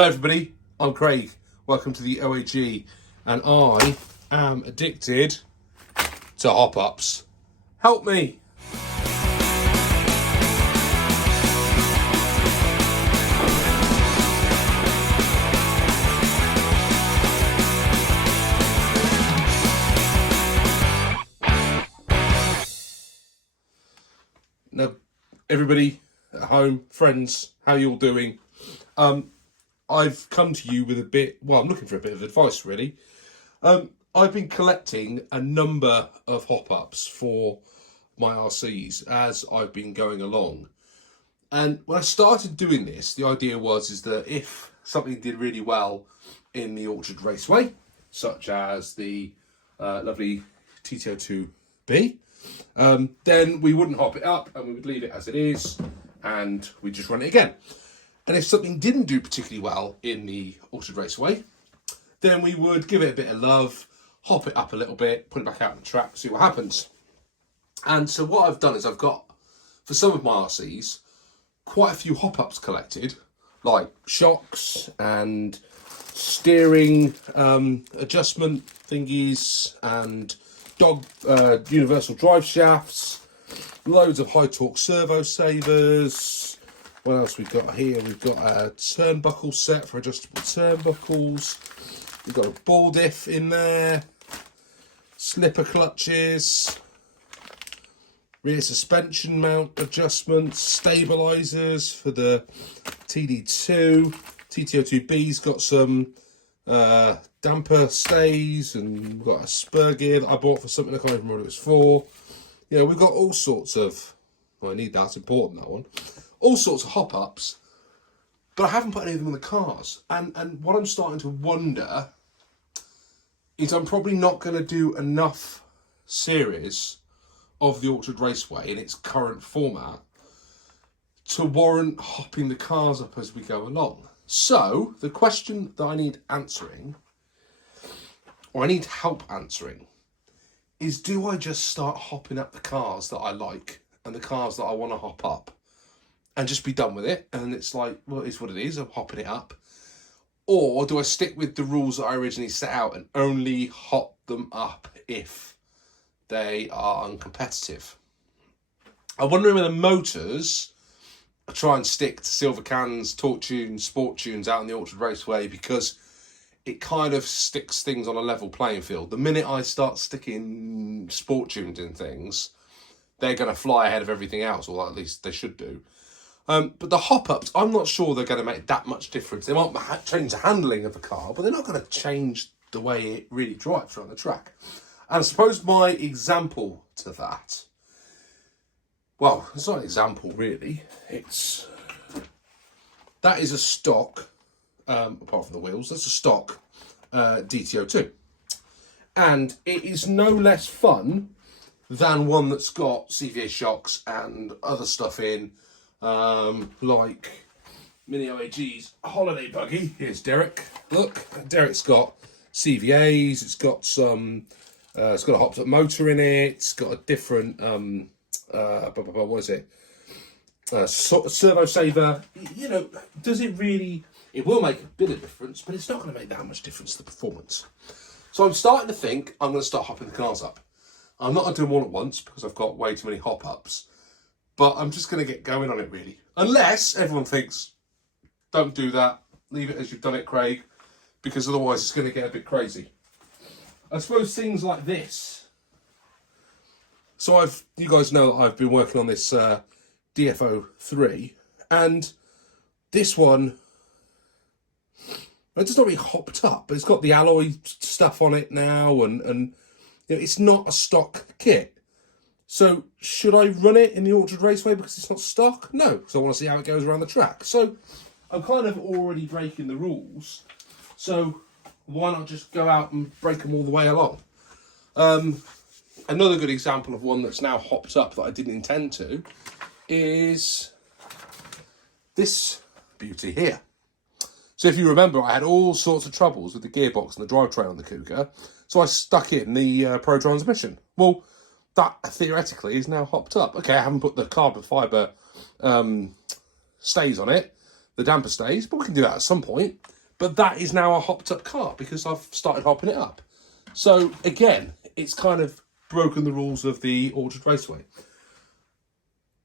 Hello everybody, I'm Craig. Welcome to the OAG, and I am addicted to hop-ups. Help me! Now, everybody at home, friends, how you all doing? I've come to you with I'm looking for a bit of advice, really. I've been collecting a number of hop-ups for my RCs as I've been going along. And when I started doing this, the idea is that if something did really well in the Orchard Raceway, such as the lovely TT02B, then we wouldn't hop it up and we would leave it as it is and we'd just run it again. And if something didn't do particularly well in the Orchard Raceway, then we would give it a bit of love, hop it up a little bit, put it back out on the track, see what happens. And so what I've done is I've got, for some of my RCs, quite a few hop-ups collected, like shocks and steering adjustment thingies and universal drive shafts, loads of high torque servo savers. What else we've got here? We've got a turnbuckle set for adjustable turnbuckles. We've got a ball diff in there, slipper clutches, rear suspension mount adjustments, stabilisers for the TD2. TT02B's got some damper stays, and we've got a spur gear that I bought for something I can't even remember what it was for. You know, we've got all sorts of, I need that, it's important, that one. All sorts of hop-ups, but I haven't put any of them on the cars. And what I'm starting to wonder is I'm probably not going to do enough series of the Orchard Raceway in its current format to warrant hopping the cars up as we go along. So the question that I need answering, or I need help answering, is do I just start hopping up the cars that I like and the cars that I want to hop up and just be done with it? And it's like, well, it's what it is, I'm hopping it up. Or do I stick with the rules that I originally set out and only hop them up if they are uncompetitive? I'm wondering whether motors try and stick to Silver Cans, Torque Tunes, Sport Tunes out in the Orchard Raceway, because it kind of sticks things on a level playing field. The minute I start sticking Sport Tunes in things, they're going to fly ahead of everything else, or at least they should do. But the hop-ups, I'm not sure they're going to make that much difference. They might change the handling of the car, but they're not going to change the way it really drives around the track. And I suppose my example to that, well, it's not an example really. That is a stock, apart from the wheels, that's a stock DTO2. And it is no less fun than one that's got CVA shocks and other stuff in, like Mini OAG's holiday buggy. Here's Derek. Look, Derek's got CVAs. It's got some. It's got a hopped up motor in it. It's got a different. What is it? Servo saver. You know, does it really? It will make a bit of difference, but it's not going to make that much difference to the performance. So I'm starting to think I'm going to start hopping the cars up. I'm not going to do them all at once because I've got way too many hop-ups. But I'm just going to get going on it, really. Unless everyone thinks, don't do that, leave it as you've done it, Craig, because otherwise it's going to get a bit crazy. I suppose things like this. So you guys know that I've been working on this DFO3, and this one, it's not really hopped up, but it's got the alloy stuff on it now, and you know, it's not a stock kit. So should I run it in the Orchard Raceway because it's not stock? No, because I want to see how it goes around the track. So I'm kind of already breaking the rules. So why not just go out and break them all the way along? Another good example of one that's now hopped up that I didn't intend to is this beauty here. So if you remember, I had all sorts of troubles with the gearbox and the drivetrain on the Cougar, so I stuck in the Pro transmission. Well, that theoretically is now hopped up. Okay, I haven't put the carbon fibre stays on it, the damper stays, but we can do that at some point. But that is now a hopped up car because I've started hopping it up. So again, it's kind of broken the rules of the Orchard Raceway.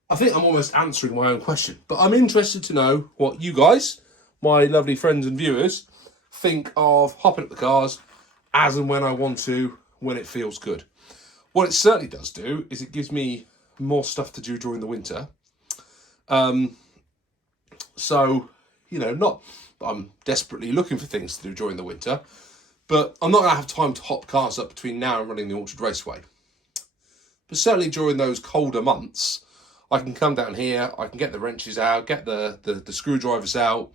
I think I'm almost answering my own question, but I'm interested to know what you guys, my lovely friends and viewers, think of hopping up the cars as and when I want to, when it feels good. What it certainly does do is it gives me more stuff to do during the winter. So, you know, not that I'm desperately looking for things to do during the winter, but I'm not going to have time to hop cars up between now and running the Orchard Raceway. But certainly during those colder months, I can come down here, I can get the wrenches out, get the screwdrivers out,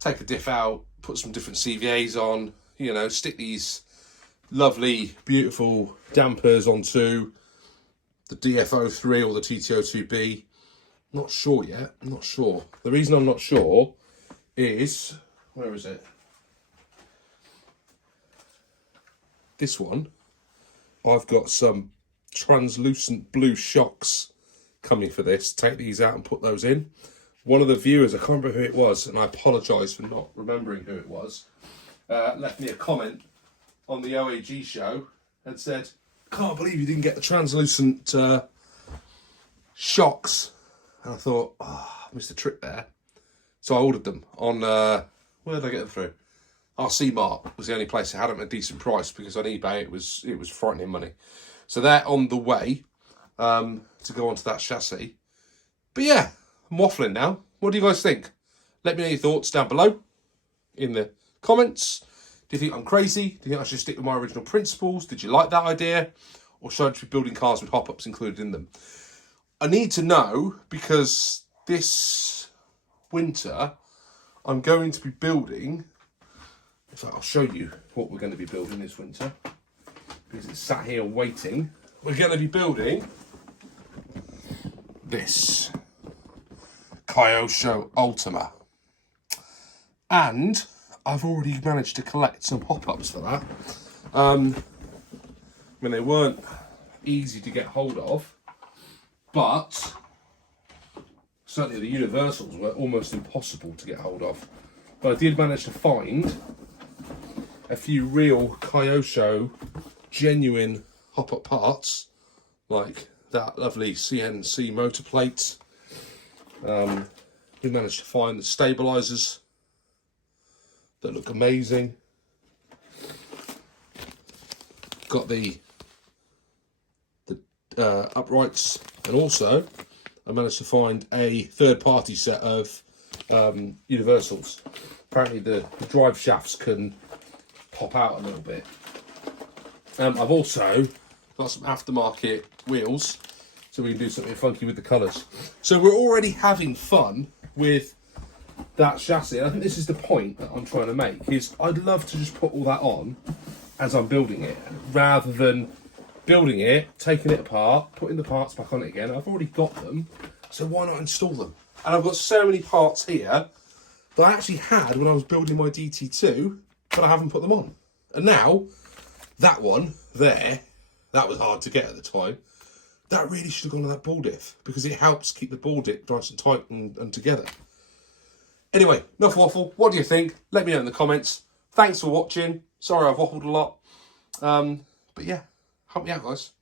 take a diff out, put some different CVAs on, you know, stick these lovely, beautiful dampers onto the DFO3 or the TTO2B. Not sure yet, I'm not sure. The reason I'm not sure is, where is it? This one, I've got some translucent blue shocks coming for this. Take these out and put those in. One of the viewers, I can't remember who it was, and I apologise for not remembering who it was, left me a comment on the OAG show and said, can't believe you didn't get the translucent shocks. And I thought, oh, I missed a trick there. So I ordered them on, where did I get them through? RC Mart was the only place that had them at a decent price, because on eBay it was frightening money. So they're on the way to go onto that chassis. But yeah, I'm waffling now. What do you guys think? Let me know your thoughts down below in the comments. Do you think I'm crazy? Do you think I should stick with my original principles? Did you like that idea? Or should I just be building cars with hop-ups included in them? I need to know, because this winter I'm going to be building, in fact I'll show you what we're going to be building this winter, because it's sat here waiting. We're going to be building this Kyosho Ultima, and I've already managed to collect some hop-ups for that. I mean, they weren't easy to get hold of, but certainly the universals were almost impossible to get hold of. But I did manage to find a few real Kyosho genuine hop-up parts, like that lovely CNC motor plate. We managed to find the stabilizers that look amazing. Got the uprights, and also I managed to find a third-party set of universals. Apparently the drive shafts can pop out a little bit. I've also got some aftermarket wheels, so we can do something funky with the colours. So we're already having fun with that chassis, and I think this is the point that I'm trying to make, is I'd love to just put all that on as I'm building it, rather than building it, taking it apart, putting the parts back on it again. I've already got them, so why not install them? And I've got so many parts here that I actually had when I was building my DT2, but I haven't put them on. And now, that one there, that was hard to get at the time, that really should have gone on that ball diff, because it helps keep the ball diff nice and tight and together. Anyway, enough waffle. What do you think? Let me know in the comments. Thanks for watching. Sorry I've waffled a lot. But yeah, help me out, guys.